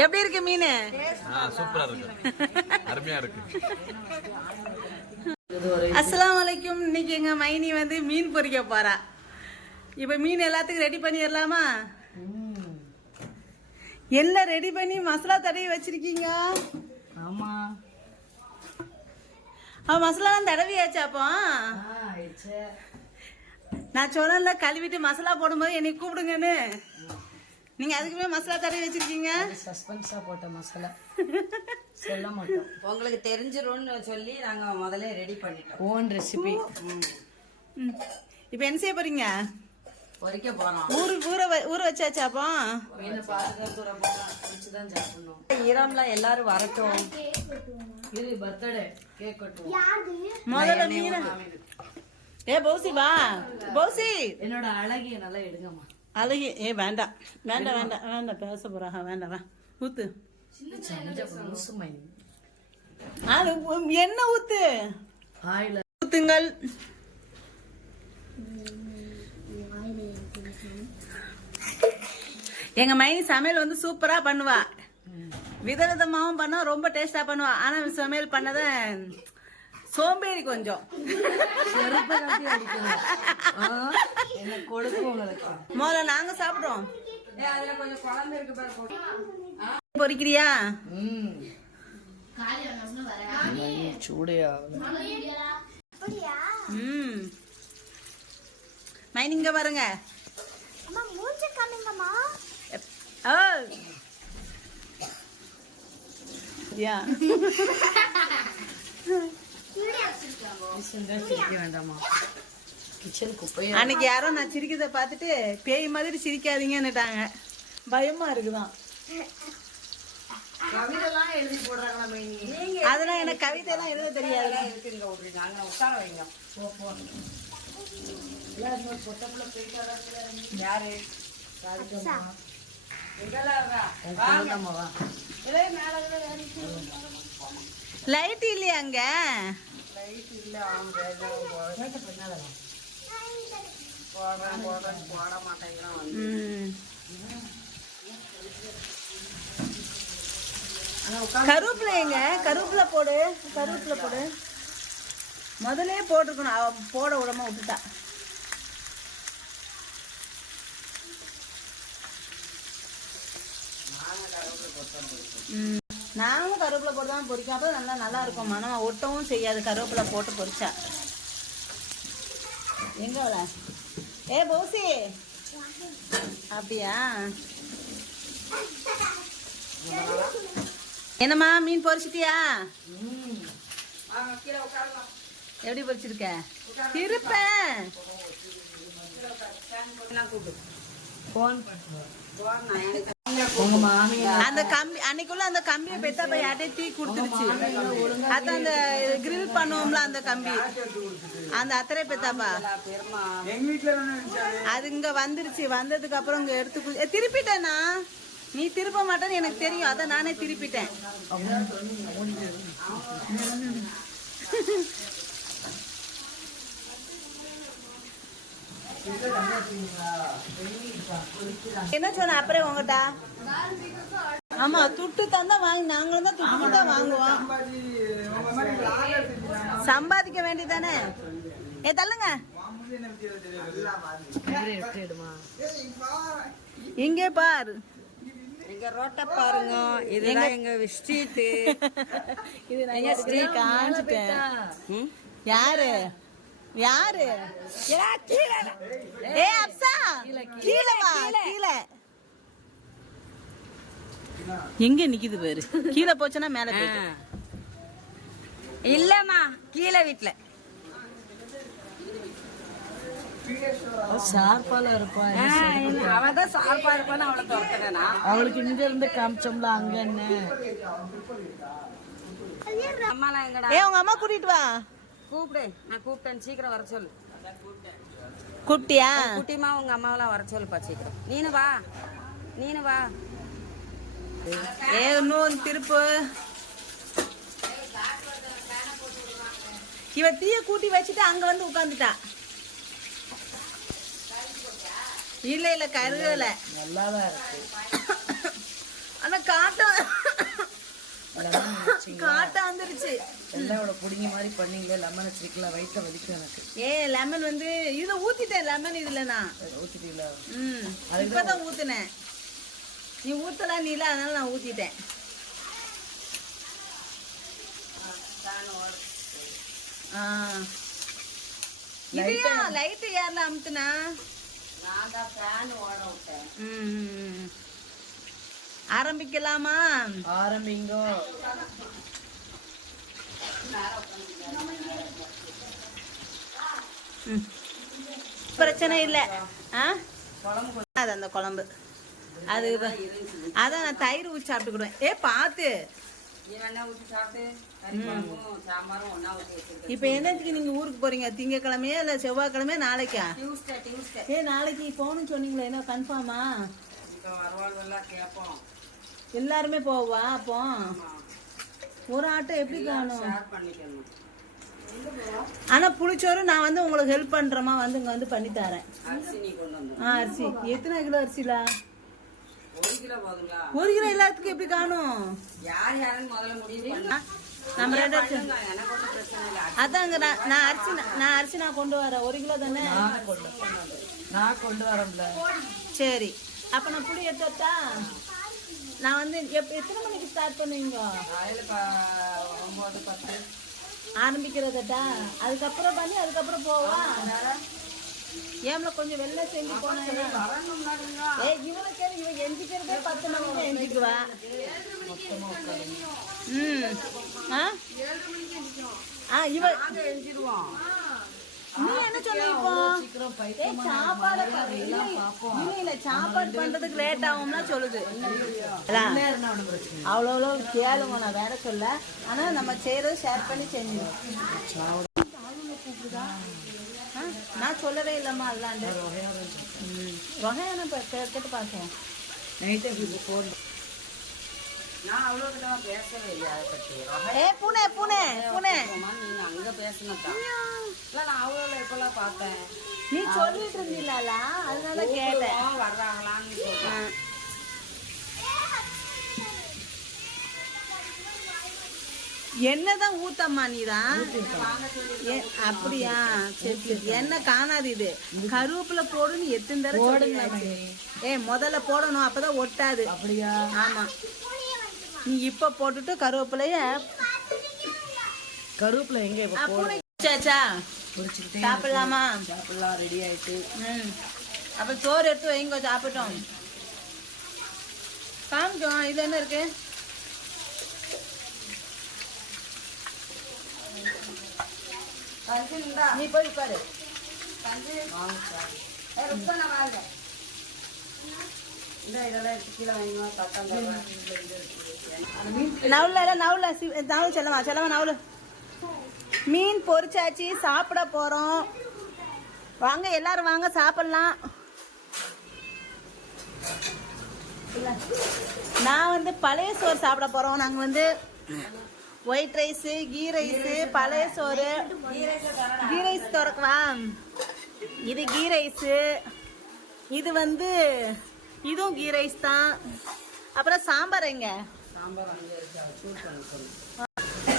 எப்படி இருக்கு மீன்? சூப்பரா இருக்கு, அருமையா இருக்கு. அஸ்ஸலாமு அலைக்கும். இன்னைக்கு எங்க மைனி வந்து மீன் பொரிக்க போறா. இப்ப மீன் எல்லாத்துக்கும் ரெடி பண்ணிடலாமா? எல்லாம் ரெடி பண்ணி மசாலா தடவி வச்சிருக்கீங்க. ஆமா, மசாலாலாம் தடவியாச்சா? அப்போ நான் சொன்னேன்ல கழுவிட்டு மசாலா போடும்போது என்னை கூப்பிடுங்கன்னு. நீங்க அதுக்குமே மசாலா தடவி வச்சிருக்கீங்க. சஸ்பென்ஸா போட்ட மசாலா சொல்ல மாட்டோம், உங்களுக்கு தெரிஞ்சிரும்னு சொல்லி நாங்க முதல்ல ரெடி பண்ணிட்டோம். Own recipe. இப்போ என்ன செய்ய போறீங்க? பொரிக்க போறோம். ஊற வச்சாச்சா? அப்போ மீனை பாதுகாத்து தான் சாப்பிடணும். ஈரம்லாம் எல்லாரும் வரட்டும். இது பர்த்டே கேக் கட்டும். முதல்ல மீன். பௌசி வா. பௌசி என்னோட அழகிய நல்லா எடுங்கம்மா. அழகி. வேண்டாம் வேண்டாம் வேண்டாம் வேண்டாம், பேச போறாங்க. வேண்டாம், வா ஊத்து. அது என்ன ஊத்து? ஊத்துங்கள். எங்க மைனி சமையல் வந்து சூப்பரா பண்ணுவா. விதவிதமாவும் பண்ணுவா, ரொம்ப டேஸ்டா பண்ணுவா. ஆனா சமையல் பண்ணத சோம்பேறி கொஞ்சம். முதல்ல நாங்க சாப்பிடுறோம். பொரிக்கிறியா? மைனிங்க பாருங்க. அன்னைக்கு யாரோ நான் சிரிக்கிறத பார்த்துட்டு பேய் மாதிரி சிரிக்காதீங்கன்னுட்டாங்க. பயமா இருக்குதான். அதெல்லாம் எனக்கு கவிதை எல்லாம் எழுத தெரியாது. லைட் இல்லையா அங்க? கருவேப்பிலை எங்க? கருவேப்பிலை போடு, கருவேப்பிலை போடு. முதலே போட்டிருக்கணும், அவ போட விடாம விட்டுட்டா. நானும் கருவேப்பிலை போட்டு தான் பொரிக்கும். அப்போ நல்லா இருக்கும், மனம் ஒட்டவும் செய்யாது கருவேப்பிலை போட்டு பொரிச்சா. எங்க வர? பௌசி அப்படியா? என்னம்மா மீன் பொரிச்சிட்டியா? எப்படி பொரிச்சிருக்க? திருப்பேன். அந்த கம்பி அன்னைக்குள்ள அந்த கம்பியை பெத்தா போய் யார்ட்டே தீ கொடுத்துருச்சு. அதான் அந்த கிரில் பண்ணுவோம்ல அந்த கம்பி, அந்த அத்தரை பெத்தாப்பா அது இங்க வந்துருச்சு. வந்ததுக்கு அப்புறம் இங்க எடுத்து திருப்பிட்டேனா? நீ திருப்ப மாட்டேன்னு எனக்கு தெரியும், அதான் நானே திருப்பிட்டேன். என்ன சொன்ன அப்புறம் உங்ககிட்ட? ஆமா, துட்டு தந்தா வாங்கி, நாங்களும் தான் துட்டு தான் வாங்குவோம். சம்பாதிக்க வேண்டியதானே. தள்ளுங்க. இங்கே பாரு, எங்க ரோட்ட பாருங்க. இதுதான் எங்க ஸ்ட்ரீட். இது எங்க ஸ்ட்ரீட் காமிச்சிட்டேன். யாரு யாரு? அப்சா கீழே வா. கீழே எங்க நிக்குது பாரு. கீழே போச்சுன்னா மேல போயிடு. இல்லம்மா, கீழே வீட்டுல ஷார்ப்பால இருப்பா. அவதான் ஷார்ப்பா இருப்பான்னு அவளை துரத்துறேனா? அவளுக்கு இங்க இருந்து காமிச்சோம்ல அங்க என்ன. அம்மாலாம் எங்கடா? உங்க அம்மா கூட்டிட்டு வா. கூப்பிடு. நான் கூப்பிட்டேன், சீக்கிரம் வர சொல்லு. கூப்பிட்டியா? குட்டிமா உங்க அம்மாவெல்லாம் வர சொல்லுப்பா சீக்கிரம். நீனு வா, நீனு வா. இன்னும் திருப்பு. இவ தீய கூட்டி வச்சுட்டு அங்க வந்து உட்காந்துட்டா. இல்ல கருகல. நல்லாதான் இருக்கு. ஆனா காட்டம் லெமன் வச்சிங்களா? காட்டம் வந்துருச்சு. எல்லாவோட புடிங்க மாதிரி பண்ணீங்களே லெமன் வச்சிருக்கலாம். வயிற்ற வலிக்கும் எனக்கு. லெமன் வந்து இதுல ஊத்திட்டேன். லெமன் இதுல நான் ஊத்திட்டீங்களா? இப்பதான் ஊத்துனேன். நீ ஊத்தலாம் நீல, அதனால நான் ஊத்திட்டேன். லைட் யாருல அமுத்துனா? ஆரம்பிக்கலாமா? ஆரம்பிங்கோ. பிரச்சனை இல்லை. அது அந்த குழம்பு அது அதான் நான் தயிர் ஊற்றி சாப்பிட்டுக்கிடுவேன். பார்த்து இப்ப என்னத்துக்கு நீங்க ஊருக்கு போறீங்க? திங்கக்கிழமையா இல்ல செவ்வாய்க்கிழமையா? நாளைக்கா? நாளைக்கு போகணும்னு சொன்னீங்களே, என்ன கன்ஃபார்மா? எல்லாருமே போவா? அப்போ ஒரு ஆட்டோ எப்படி காணும்? ஆனா புளிச்சோறு நான் வந்து உங்களுக்கு ஹெல்ப் பண்றேமா, வந்து இங்க வந்து பண்ணி தரேன். அரிசி எத்தனை கிலோ அரிசிலா? 1 கிலோ எல்லாத்துக்கும் எப்படி காணும்? அதாங்க நான் அரிசி கொண்டு வரேன். 1 கிலோ தானே நான் கொண்டு வரேன்ல. சரி, அப்ப நான் புளி எடுத்துட்டா. நான் வந்து எத்தனை மணிக்கு ஸ்டார்ட் பண்ணுவீங்க? ஆரம்பிக்கிறதா? அதுக்கப்புறம் பண்ணி அதுக்கப்புறம் போவா? ஏம்ல கொஞ்சம் வெள்ளை செஞ்சு போனா இவனை கேள்வி. இவன் எஞ்சிக்கிறதே 10 மணிக்கு எஞ்சிக்குவா. இவ நீ என்ன சொன்ன? இப்போ சாப்பாடு இல்ல சாப்பாடு பண்றதுக்கு லேட் ஆகும்னா சொல்லுது. அவ்வளோ கேளுங்க, நான் வேற சொல்ல. ஆனா நம்ம செய்யறது ஷேர் பண்ணி செஞ்சிடும். நான் சொல்லவே இல்லம்மா. அல்லாண்டு ரொகையான கேட்டு பார்த்தேன். பூனே பூனே பூனே நீ சொல்லிட்டு இருந்தீங்களா? அதனால கேட்டேன். என்னதான் ஊத்தம்மா நீதான்? அப்படியா? சரி சரி. என்ன காணாது. இது கருவேப்பிலை போடுன்னு எத்தனை தடவை முதல்ல போடணும், அப்பதான் ஒட்டாது. அப்படியா? ஆமா. நீ இப்ப போட்டுட்டு கருவேப்பிலைய எங்க சாப்பிடலாமா? சாப்பிடலாம். ரெடி ஆயிட்டு. அப்ப சோறு எடுத்து வைங்க, சாப்பிட்டோம். காமிச்சோம். இது என்ன இருக்கு? நீ போய் உட்காரு. மீன் பொரிச்சாச்சு, சாப்பிட போறோம். வாங்க எல்லாரும் வாங்க சாப்பிடலாம். நான் வந்து பழைய சோறு சாப்பிட போறோம். நாங்க வந்து ஒயிட் ரைஸ், கீ ரைஸ், பழைய சோறு. கீ ரைஸ் திறக்குவா? இது கீ ரைஸ். இது வந்து இதுவும் கீ ரைஸ் தான். அப்புறம் சாம்பார் எங்க?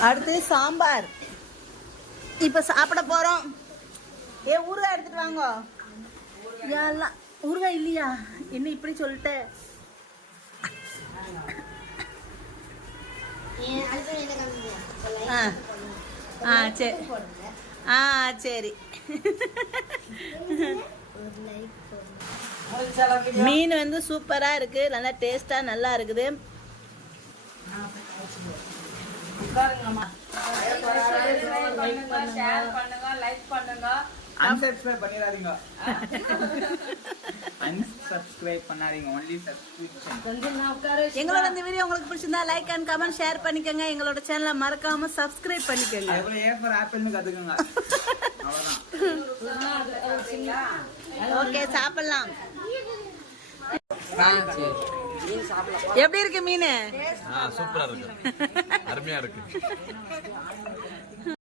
அடுத்து சாம்பார். இப்ப சாப்பிட போறோம். ஊறுகாய் எடுத்துட்டு வாங்க. ஊறுகாய் இல்லையா? என்ன இப்படி சொல்லிட்டு? சரி. மீன் வந்து சூப்பரா இருக்கு. நல்லா டேஸ்டா நல்லா இருக்குது. unsubscribe பண்ணிராதீங்க. unsubscribe பண்ணாதீங்க. only subscription. எங்களோட இந்த வீடியோ உங்களுக்கு பிடிச்சிருந்தா லைக் அண்ட் கமெண்ட் ஷேர் பண்ணிக்கங்க. எங்களோட சேனலை மறக்காம சப்ஸ்கிரைப் பண்ணிக்கங்க. அதுல ஏ ஃபார் ஆப்பிள்னு கத்துக்கங்க. அவ்வளவுதான். ஓகே, சாப்பிடலாம். எப்படி இருக்கு மீன்? சூப்பரா இருக்கு. அருமையா இருக்கு.